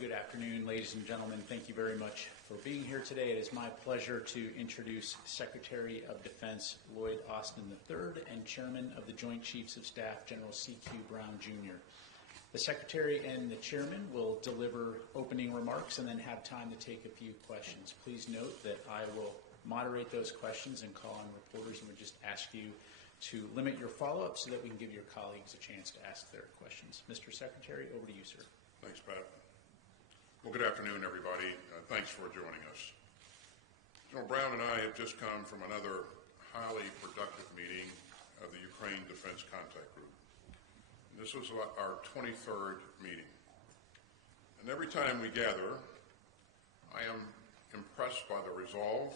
Good afternoon, ladies and gentlemen. Thank you very much for being here today. It is my pleasure to introduce Secretary of Defense Lloyd Austin III and Chairman of the Joint Chiefs of Staff, General C.Q. Brown, Jr. The Secretary and the Chairman will deliver opening remarks and then have time to take a few questions. Please note that I will moderate those questions and call on reporters, and would just ask you to limit your follow-up so that we can give your colleagues a chance to ask their questions. Mr. Secretary, over to you, sir. Thanks, Pat. Well, good afternoon, everybody. Thanks for joining us. General Brown and I have just come from another highly productive meeting of the Ukraine Defense Contact Group. And this was our 23rd meeting. And every time we gather, I am impressed by the resolve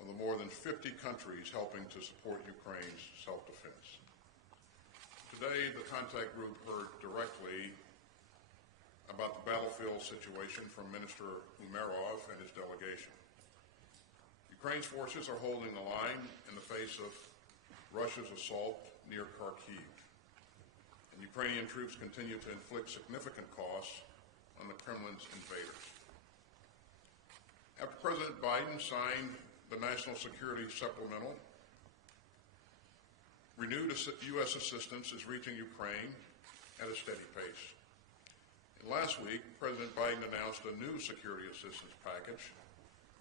of the more than 50 countries helping to support Ukraine's self-defense. Today, the contact group heard directly about the battlefield situation from Minister Umerov and his delegation. Ukraine's forces are holding the line in the face of Russia's assault near Kharkiv. And Ukrainian troops continue to inflict significant costs on the Kremlin's invaders. After President Biden signed the National Security Supplemental, renewed U.S. assistance is reaching Ukraine at a steady pace. And last week, President Biden announced a new security assistance package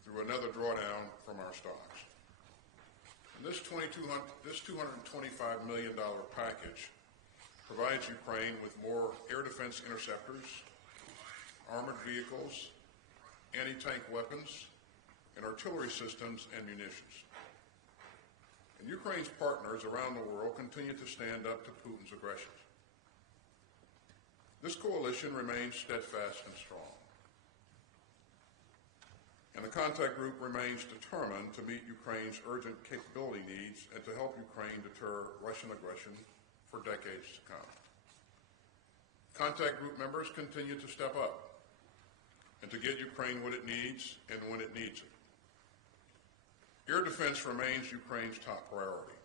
through another drawdown from our stocks. And this $225 million package provides Ukraine with more air defense interceptors, armored vehicles, anti-tank weapons, and artillery systems and munitions. And Ukraine's partners around the world continue to stand up to Putin's aggressions. This coalition remains steadfast and strong. And the contact group remains determined to meet Ukraine's urgent capability needs and to help Ukraine deter Russian aggression for decades to come. Contact group members continue to step up and to get Ukraine what it needs and when it needs it. Air defense remains Ukraine's top priority.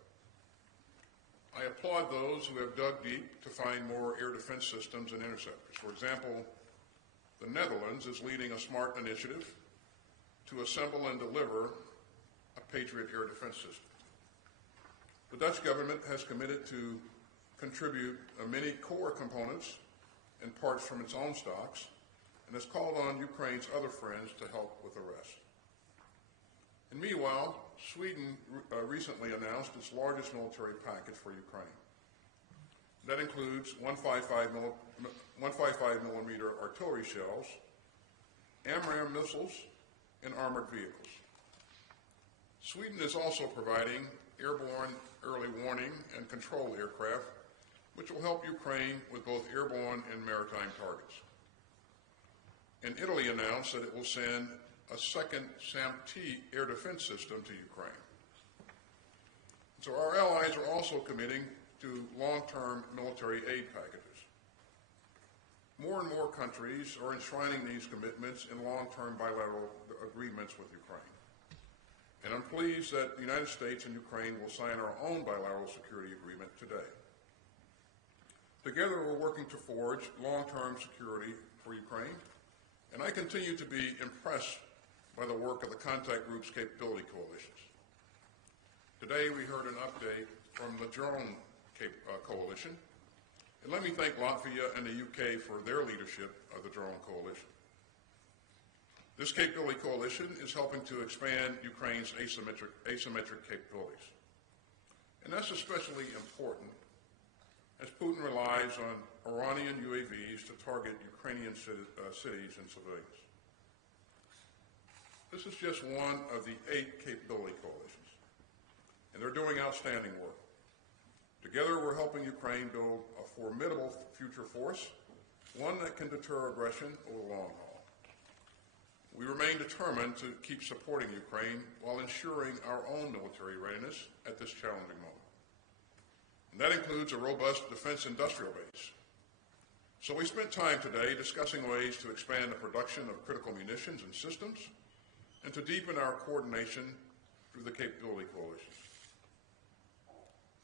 I applaud those who have dug deep to find more air defense systems and interceptors. For example, the Netherlands is leading a smart initiative to assemble and deliver a Patriot air defense system. The Dutch government has committed to contribute many core components and parts from its own stocks, and has called on Ukraine's other friends to help with the rest. And meanwhile, Sweden recently announced its largest military package for Ukraine. That includes 155 millimeter artillery shells, AMRAAM missiles, and armored vehicles. Sweden is also providing airborne early warning and control aircraft, which will help Ukraine with both airborne and maritime targets. And Italy announced that it will send a second SAMP-T air defense system to Ukraine. So our allies are also committing to long-term military aid packages. More and more countries are enshrining these commitments in long-term bilateral agreements with Ukraine. And I'm pleased that the United States and Ukraine will sign our own bilateral security agreement today. Together, we're working to forge long-term security for Ukraine, and I continue to be impressed by the work of the contact group's capability coalitions. Today we heard an update from the drone coalition, and let me thank Latvia and the UK for their leadership of the drone coalition. This capability coalition is helping to expand Ukraine's asymmetric capabilities. And that's especially important as Putin relies on Iranian UAVs to target Ukrainian cities and civilians. This is just one of the 8 capability coalitions, and they're doing outstanding work. Together, we're helping Ukraine build a formidable future force, one that can deter aggression over the long haul. We remain determined to keep supporting Ukraine while ensuring our own military readiness at this challenging moment. And that includes a robust defense industrial base. So we spent time today discussing ways to expand the production of critical munitions and systems, and to deepen our coordination through the capability coalition.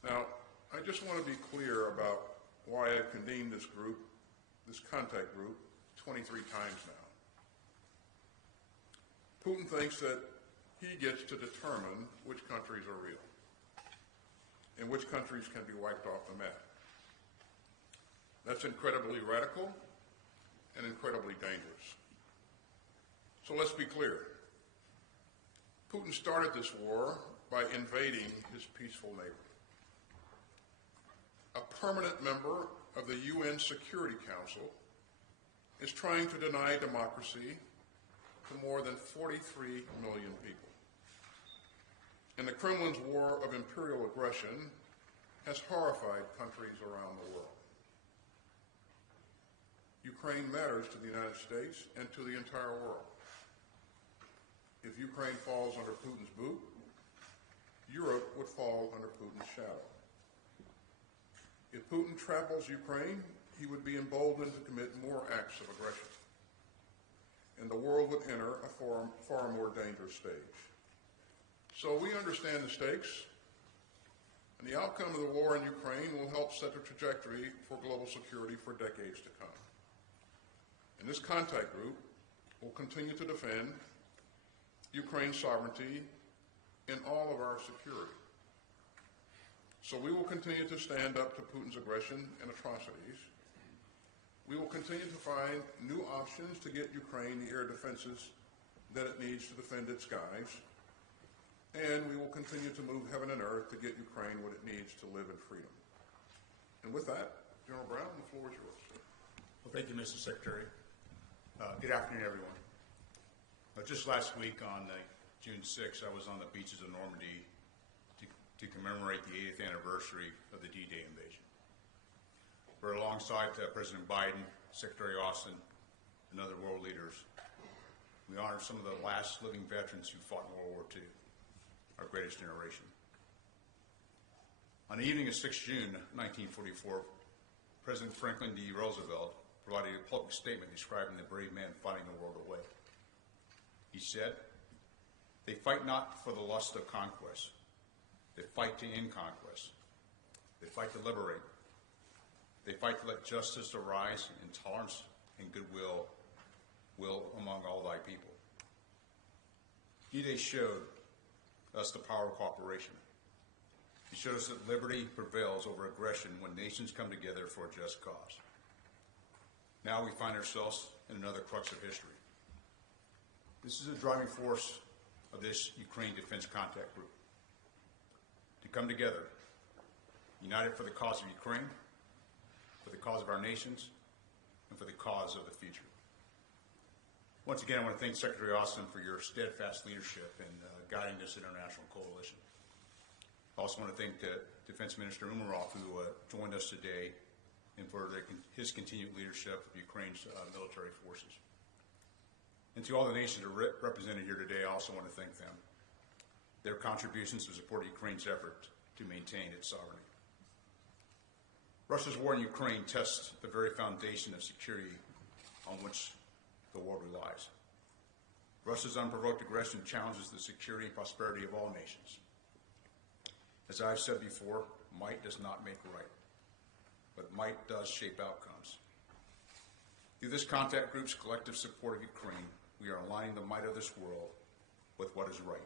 Now, I just want to be clear about why I convened this group, this contact group, 23 times now. Putin thinks that he gets to determine which countries are real and which countries can be wiped off the map. That's incredibly radical and incredibly dangerous. So let's be clear. Putin started this war by invading his peaceful neighbor. A permanent member of the UN Security Council is trying to deny democracy to more than 43 million people. And the Kremlin's war of imperial aggression has horrified countries around the world. Ukraine matters to the United States and to the entire world. If Ukraine falls under Putin's boot, Europe would fall under Putin's shadow. If Putin tramples Ukraine, he would be emboldened to commit more acts of aggression, and the world would enter a far more dangerous stage. So we understand the stakes, and the outcome of the war in Ukraine will help set the trajectory for global security for decades to come. And this contact group will continue to defend Ukraine's sovereignty and all of our security. So we will continue to stand up to Putin's aggression and atrocities. We will continue to find new options to get Ukraine the air defenses that it needs to defend its skies. And we will continue to move heaven and earth to get Ukraine what it needs to live in freedom. And with that, General Brown, the floor is yours. Well, thank you, Mr. Secretary. Good afternoon, everyone. Just last week on June 6th, I was on the beaches of Normandy to commemorate the 80th anniversary of the D-Day invasion. We're alongside President Biden, Secretary Austin, and other world leaders. We honor some of the last living veterans who fought in World War II, our greatest generation. On the evening of 6 June 1944, President Franklin D. Roosevelt provided a public statement describing the brave men fighting the world away. He said, "They fight not for the lust of conquest. They fight to end conquest. They fight to liberate. They fight to let justice arise and tolerance and goodwill among all thy people." D-Day showed us the power of cooperation. He showed us that liberty prevails over aggression when nations come together for a just cause. Now we find ourselves in another crux of history. This is the driving force of this Ukraine Defense Contact Group. To come together, united for the cause of Ukraine, for the cause of our nations, and for the cause of the future. Once again, I want to thank Secretary Austin for your steadfast leadership in guiding this international coalition. I also want to thank Defense Minister Umerov, who joined us today, and for his continued leadership of Ukraine's military forces. And to all the nations that are represented here today, I also want to thank them. Their contributions to support Ukraine's effort to maintain its sovereignty. Russia's war in Ukraine tests the very foundation of security on which the world relies. Russia's unprovoked aggression challenges the security and prosperity of all nations. As I've said before, might does not make right, but might does shape outcomes. Through this contact group's collective support of Ukraine, we are aligning the might of this world with what is right.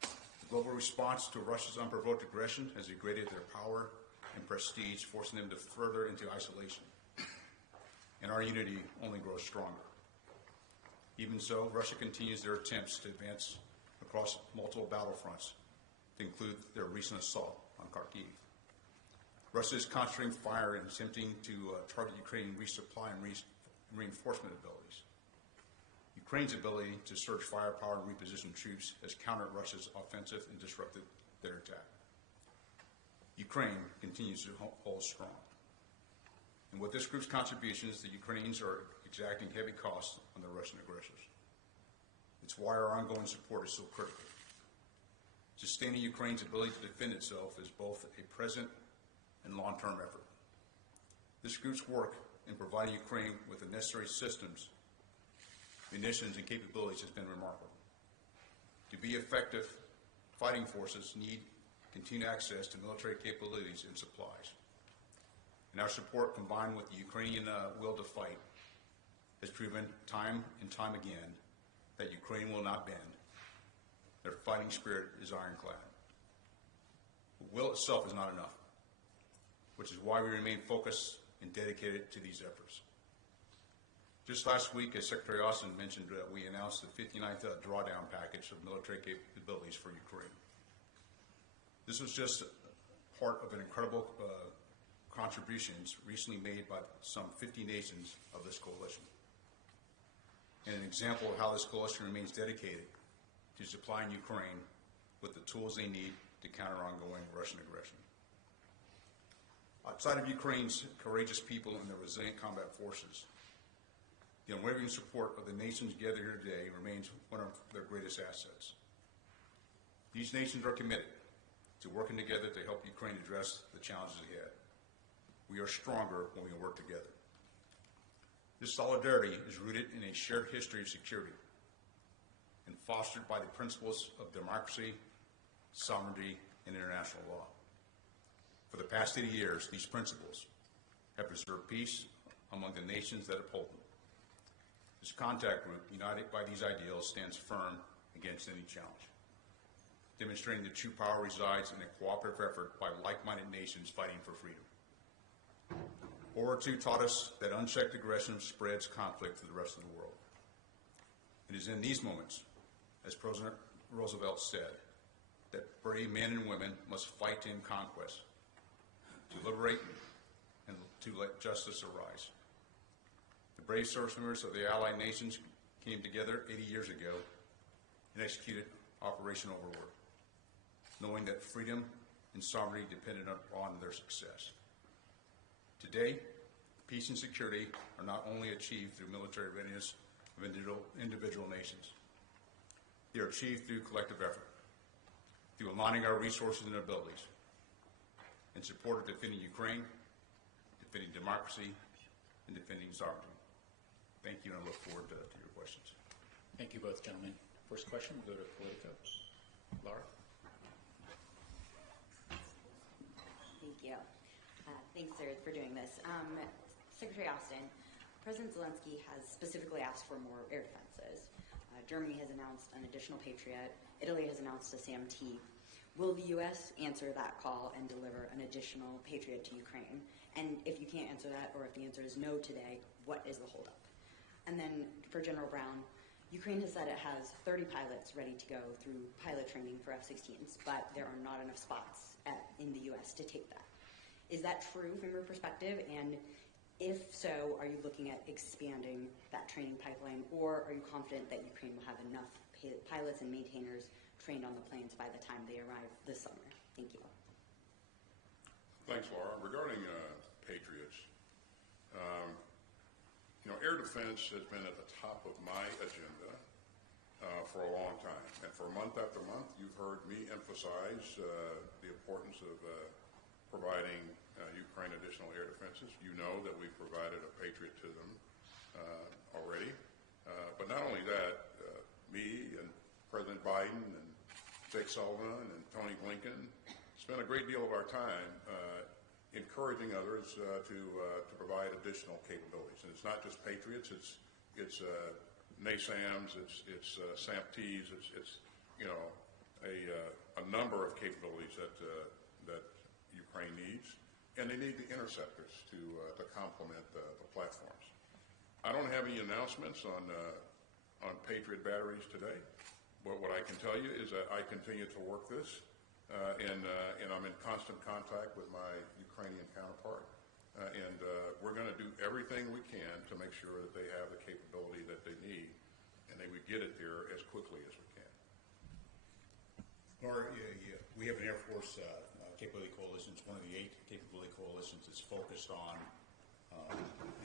The global response to Russia's unprovoked aggression has degraded their power and prestige, forcing them to further into isolation. And our unity only grows stronger. Even so, Russia continues their attempts to advance across multiple battlefronts, to include their recent assault on Kharkiv. Russia is concentrating fire and attempting to target Ukrainian resupply and reinforcement abilities. Ukraine's ability to surge firepower and reposition troops has countered Russia's offensive and disrupted their attack. Ukraine continues to hold strong. And with this group's contributions, the Ukrainians are exacting heavy costs on the Russian aggressors. It's why our ongoing support is so critical. Sustaining Ukraine's ability to defend itself is both a present and long-term effort. This group's work in providing Ukraine with the necessary systems, munitions, and capabilities has been remarkable. To be effective, fighting forces need continued access to military capabilities and supplies. And our support, combined with the Ukrainian will to fight, has proven time and time again that Ukraine will not bend. Their fighting spirit is ironclad. But will itself is not enough, which is why we remain focused and dedicated to these efforts. Just last week, as Secretary Austin mentioned, we announced the 59th drawdown package of military capabilities for Ukraine. This was just part of an incredible contributions recently made by some 50 nations of this coalition, and an example of how this coalition remains dedicated to supplying Ukraine with the tools they need to counter ongoing Russian aggression. Outside of Ukraine's courageous people and their resilient combat forces, the unwavering support of the nations gathered here today remains one of their greatest assets. These nations are committed to working together to help Ukraine address the challenges ahead. We are stronger when we work together. This solidarity is rooted in a shared history of security and fostered by the principles of democracy, sovereignty, and international law. For the past 80 years, these principles have preserved peace among the nations that uphold them. This contact group, united by these ideals, stands firm against any challenge, demonstrating that true power resides in a cooperative effort by like-minded nations fighting for freedom. World War II taught us that unchecked aggression spreads conflict to the rest of the world. It is in these moments, as President Roosevelt said, that brave men and women must fight to end conquest, to liberate, and to let justice arise. The brave service members of the Allied nations came together 80 years ago and executed Operation Overlord, knowing that freedom and sovereignty depended on their success. Today, peace and security are not only achieved through military readiness of individual nations. They are achieved through collective effort, through aligning our resources and abilities, in support of defending Ukraine, defending democracy, and defending sovereignty. Thank you, and I look forward to your questions. Thank you both, gentlemen. First question will go to Politico. Laura. Thank you. Thanks, sir, for doing this. Secretary Austin, President Zelensky has specifically asked for more air defenses. Germany has announced an additional Patriot. Italy has announced a SAM-T. Will the U.S. answer that call and deliver an additional Patriot to Ukraine? And if you can't answer that, or if the answer is no today, what is the holdup? And then for General Brown, Ukraine has said it has 30 pilots ready to go through pilot training for F-16s, but there are not enough spots in the U.S. to take that. Is that true from your perspective? And if so, are you looking at expanding that training pipeline, or are you confident that Ukraine will have enough pilots and maintainers trained on the planes by the time they arrive this summer? Thank you. Thanks, Laura. Regarding Patriots, air defense has been at the top of my agenda for a long time. And for month after month, you've heard me emphasize the importance of providing Ukraine additional air defenses. You know that we've provided a Patriot to them already. But not only that, me and President Biden and Jake Sullivan and Tony Blinken spent a great deal of our time encouraging others to provide additional capabilities. And it's not just Patriots, it's NASAMs, it's SAMTs, it's a number of capabilities that Ukraine needs, and they need the interceptors to complement the platforms. I don't have any announcements on Patriot batteries today, but what I can tell you is that I continue to work this, and I'm in constant contact with my Ukrainian counterpart, and we're going to do everything we can to make sure that they have the capability that they need, and they would get it there as quickly as we can. Laura, we have an Air Force capability coalition. It's one of the 8 capability coalitions that's focused on,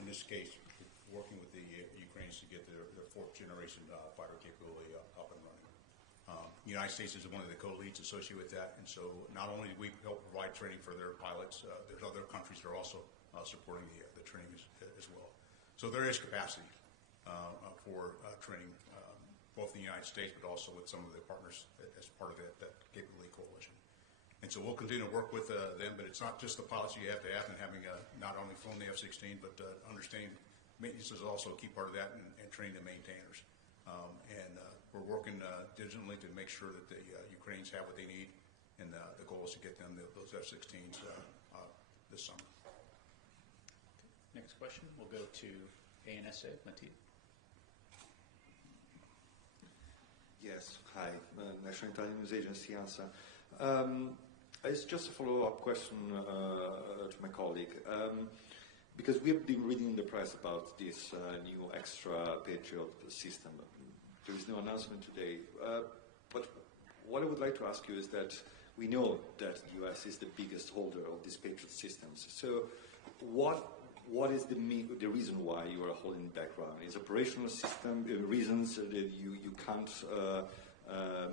in this case, working with the Ukrainians to get their 4th generation fighter capability up and running. The United States is one of the co-leads associated with that, and so not only do we help provide training for their pilots, there's other countries that are also supporting the training as well. So there is capacity for training, both in the United States, but also with some of the partners as part of that capability coalition. And so we'll continue to work with them, but it's not just the pilots you have to have, and having not only flown the F-16, but understanding maintenance is also a key part of that, and training the maintainers. We're working diligently to make sure that the Ukrainians have what they need, and the goal is to get them those F-16s this summer. Next question, we'll go to ANSA, Matthias. Yes, hi, National Italian News Agency, ANSA. It's just a follow-up question to my colleague. Because we have been reading in the press about this new extra Patriot system. There is no announcement today. But what I would like to ask you is that we know that the US is the biggest holder of these Patriot systems. So what is the reason why you are holding back? Is operational system reasons that you can't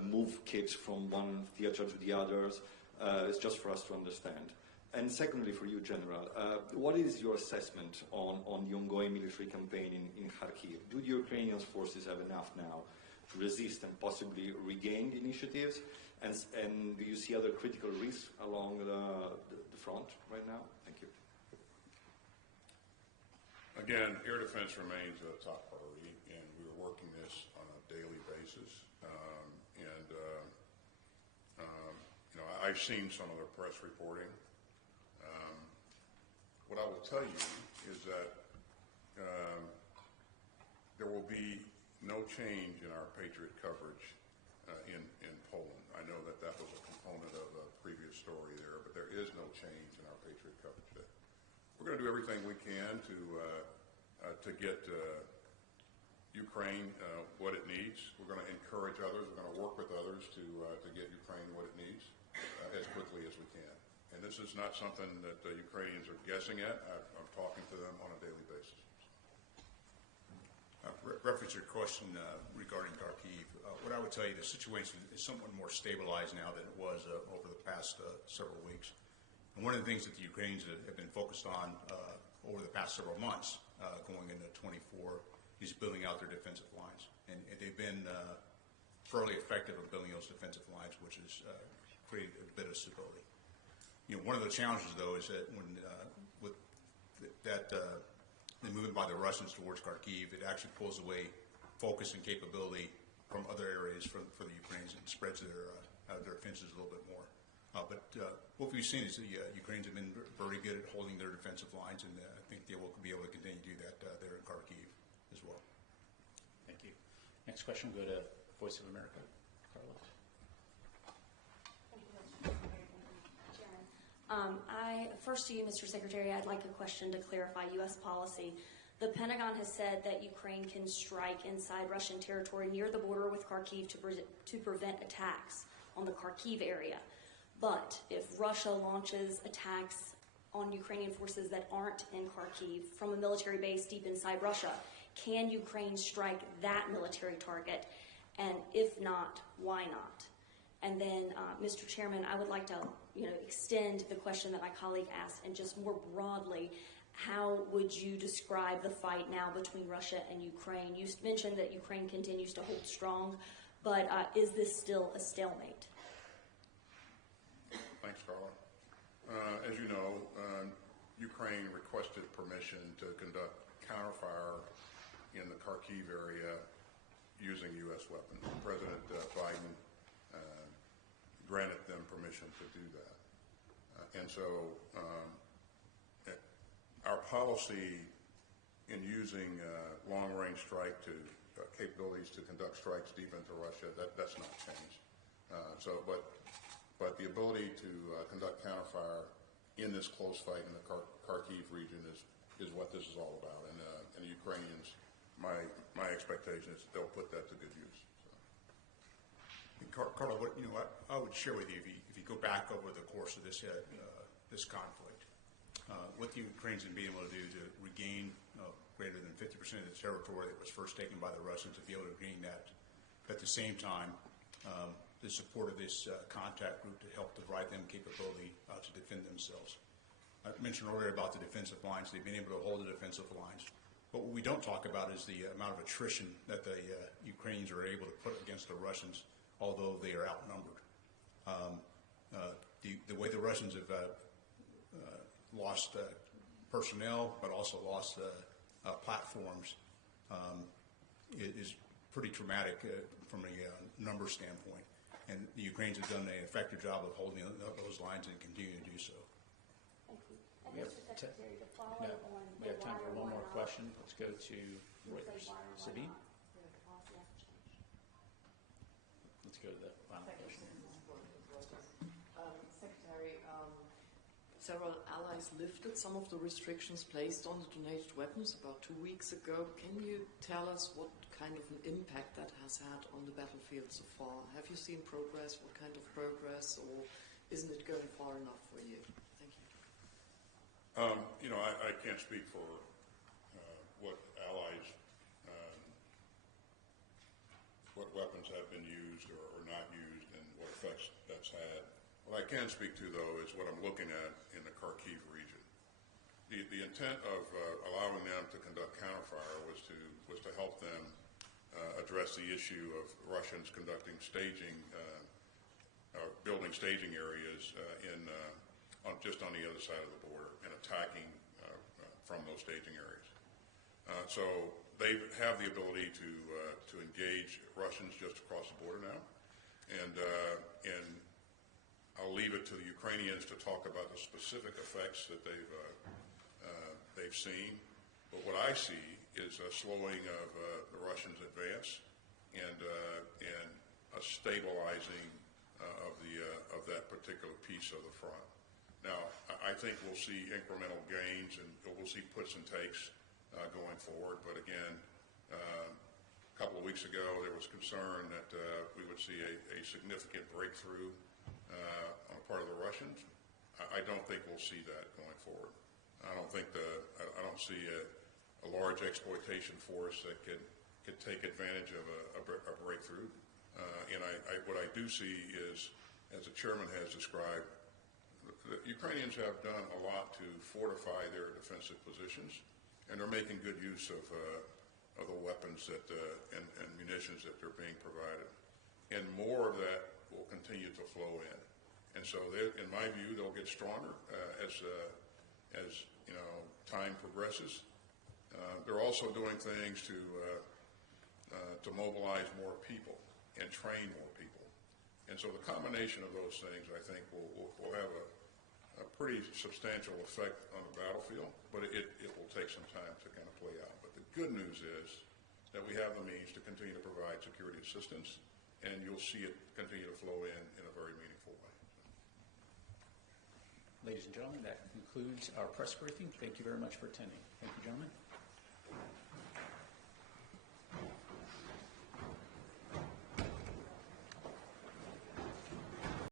move kits from one theater to the others? It's just for us to understand. And secondly, for you, General, what is your assessment on the ongoing military campaign in Kharkiv? Do the Ukrainian forces have enough now to resist and possibly regain the initiatives? And do you see other critical risks along the front right now? Thank you. Again, air defense remains a top priority, and we're working this on a daily basis. I've seen some of the press reporting. What I will tell you is that there will be no change in our Patriot coverage in Poland. I know that was a component of a previous story there, but there is no change in our Patriot coverage there. We're going to do everything we can to get Ukraine what it needs. We're going to encourage others. We're going to work with others to get Ukraine what it needs as quickly as we can. And this is not something that the Ukrainians are guessing at. I'm talking to them on a daily basis. Reference your question regarding Kharkiv. What I would tell you, the situation is somewhat more stabilized now than it was over the past several weeks. And one of the things that the Ukrainians have been focused on over the past several months, going into 24, is building out their defensive lines. And they've been fairly effective at building those defensive lines, which has created a bit of stability. One of the challenges, though, is that when with that the movement by the Russians towards Kharkiv, it actually pulls away focus and capability from other areas for the Ukrainians and spreads their offenses a little bit more. But what we've seen is the Ukrainians have been very good at holding their defensive lines, and I think they will be able to continue to do that there in Kharkiv as well. Thank you. Next question will go to Voice of America, Carlos. First to you, Mr. Secretary, I'd like a question to clarify U.S. policy. The Pentagon has said that Ukraine can strike inside Russian territory near the border with Kharkiv to prevent attacks on the Kharkiv area. But if Russia launches attacks on Ukrainian forces that aren't in Kharkiv from a military base deep inside Russia, can Ukraine strike that military target? And if not, why not? And then, Mr. Chairman, I would like to extend the question that my colleague asked, and just more broadly, how would you describe the fight now between Russia and Ukraine? You mentioned that Ukraine continues to hold strong, but is this still a stalemate? Thanks, Carla. As you know, Ukraine requested permission to conduct counterfire in the Kharkiv area using U.S. weapons. President Biden granted them permission to do that. And so our policy in using long-range strike capabilities to conduct strikes deep into Russia, that's not changed. But the ability to conduct counterfire in this close fight in the Kharkiv region is what this is all about. And the Ukrainians, my expectation is they'll put that to good use. Carla, what I would share with you, if you go back over the course of this conflict, what the Ukrainians have been able to do to regain greater than 50% of the territory that was first taken by the Russians, to be able to regain that, at the same time, the support of this contact group to help provide them capability to defend themselves. I mentioned earlier about the defensive lines. They've been able to hold the defensive lines. But what we don't talk about is the amount of attrition that the Ukrainians are able to put against the Russians, although they are outnumbered. The way the Russians have lost personnel, but also lost platforms is pretty traumatic from a number standpoint. And the Ukrainians have done an effective job of holding up those lines and continue to do so. Thank you. And We have Mr. Secretary, to follow No, on we have time for why one or more why question. Let's go to not, Reuters. why or why Sabine? not the policy has changed. Let's go to the final question. Secretary, several allies lifted some of the restrictions placed on the donated weapons about 2 weeks ago. Can you tell us what kind of an impact that has had on the battlefield so far? Have you seen progress? What kind of progress? Or isn't it going far enough for you? Thank you. I can't speak for what allies, what weapons have been used or not used and what effects that's had. What I can speak to, though, is what I'm looking at in the Kharkiv region. The intent of allowing them to conduct counterfire was to help them address the issue of Russians conducting staging, building staging areas just on the other side of the border and attacking from those staging areas. So they have the ability to engage Russians just across the border now, and I'll leave it to the Ukrainians to talk about the specific effects that they've seen. But what I see is a slowing of the Russians' advance and a stabilizing of that particular piece of the front. Now, I think we'll see incremental gains and we'll see puts and takes going forward. But again, a couple of weeks ago, there was concern that we would see a significant breakthrough on the part of the Russians. I don't think we'll see that going forward. I don't see a large exploitation force that could take advantage of a breakthrough. And what I do see is, as the chairman has described, the Ukrainians have done a lot to fortify their defensive positions, and they're making good use of the weapons and munitions that they're being provided. And more of that will continue to flow in. And so, in my view, they'll get stronger as time progresses. They're also doing things to mobilize more people and train more people. And so the combination of those things, I think, will have a pretty substantial effect on the battlefield, but it will take some time to kind of play out. But the good news is that we have the means to continue to provide security assistance, and you'll see it continue to flow in a very meaningful way. Ladies and gentlemen, that concludes our press briefing. Thank you very much for attending. Thank you, gentlemen.